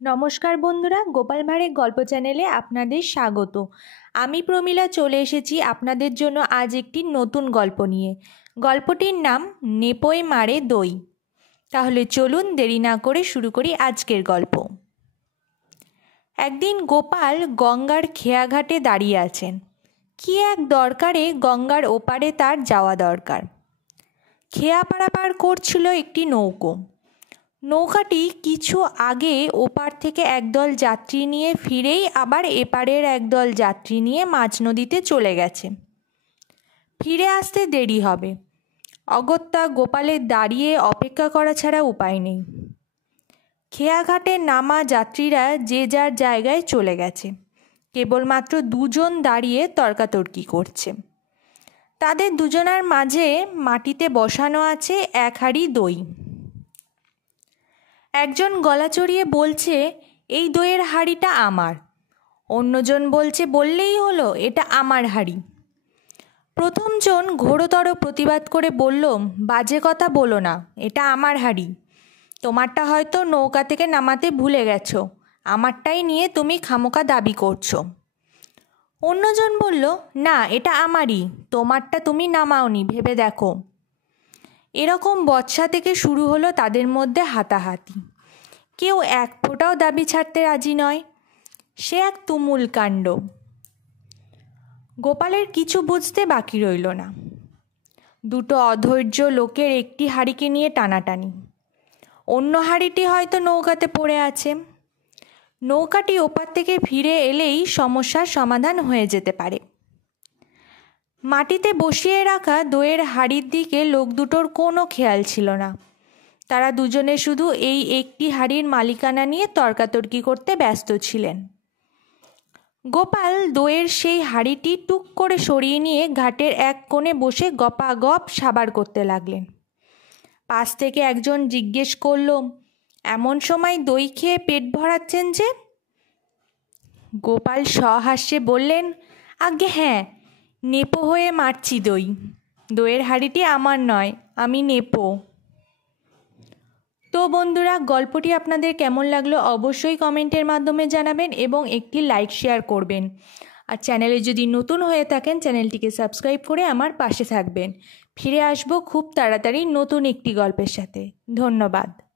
নমস্কার বন্ধুরা, গোপাল ভাঁড়ের গল্প চ্যানেলে আপনাদের স্বাগত। আমি প্রমীলা চলে এসেছি আপনাদের জন্য আজ একটি নতুন গল্প নিয়ে। গল্পটির নাম নেপোয় মারে দই। তাহলে চলুন দেরি না করে শুরু করি আজকের গল্প। একদিন গোপাল গঙ্গার খেয়াঘাটে দাঁড়িয়ে আছেন। কি এক দরকারে গঙ্গার ওপারে তার যাওয়া দরকার। খেয়া পারাপার করছিল একটি নৌকো। নৌকাটি কিছু আগে ওপার থেকে একদল যাত্রী নিয়ে ফিরেই আবার এপারের একদল যাত্রী নিয়ে মাঝ নদীতে চলে গেছে। ফিরে আসতে দেরি হবে। অগত্যা গোপালের দাঁড়িয়ে অপেক্ষা করা ছাড়া উপায় নেই। খেয়াঘাটে নামা যাত্রীরা যে যার জায়গায় চলে গেছে। কেবলমাত্র দুজন দাঁড়িয়ে তর্কাতর্কি করছে। তাদের দুজনার মাঝে মাটিতে বসানো আছে এক হাঁড়ি দই। একজন গলা চড়িয়ে বলছে, এই দইয়ের হাঁড়িটা আমার। অন্যজন বলছে, বললেই হলো, এটা আমার হাঁড়ি। প্রথমজন ঘোরতর প্রতিবাদ করে বলল, বাজে কথা বলো না, এটা আমার হাঁড়ি। তোমারটা হয়তো নৌকা থেকে নামাতে ভুলে গেছো, আমারটাই নিয়ে তুমি খামোকা দাবি করছো। অন্যজন বলল, না, এটা আমারই, তোমারটা তুমি নামাওনি, ভেবে দেখো। এরকম বচসা থেকে শুরু হলো তাদের মধ্যে হাতাহাতি। কেউ এক ফোঁটাও দাবি ছাড়তে রাজি নয়। সে এক তুমুল কাণ্ড। গোপালের কিছু বুঝতে বাকি রইল না। দুটো অধৈর্য লোকের একটি হাঁড়িকে নিয়ে টানাটানি। অন্য হাঁড়িটি হয়তো নৌকাতে পড়ে আছে। নৌকাটি ওপার থেকে ফিরে এলেই সমস্যার সমাধান হয়ে যেতে পারে। মাটিতে বসিয়ে রাখা দইয়ের হাঁড়ির দিকে লোক দুটোর কোনো খেয়াল ছিল না। তারা দুজনে শুধু এই একটি হাঁড়ির মালিকানা নিয়ে তর্কাতর্কি করতে ব্যস্ত ছিলেন। গোপাল দইয়ের সেই হাঁড়িটি টুক করে সরিয়ে নিয়ে ঘাটের এক কোণে বসে গপাগপ সাবার করতে লাগলেন। পাশ থেকে একজন জিজ্ঞেস করল, এমন সময় দই খেয়ে পেট ভরাচ্ছেন যে? গোপাল সহাস্যে বললেন, আজ্ঞে হ্যাঁ, নেপো হয়ে মারছি দই। দইয়ের হাঁড়িটি আমার নয়, আমি নেপো। তো বন্ধুরা, গল্পটি আপনাদের কেমন লাগলো অবশ্যই কমেন্টের মাধ্যমে জানাবেন এবং একটি লাইক শেয়ার করবেন। আর চ্যানেলে যদি নতুন হয়ে থাকেন চ্যানেলটিকে সাবস্ক্রাইব করে আমার পাশে থাকবেন। ফিরে আসবো খুব তাড়াতাড়ি নতুন একটি গল্পের সাথে। ধন্যবাদ।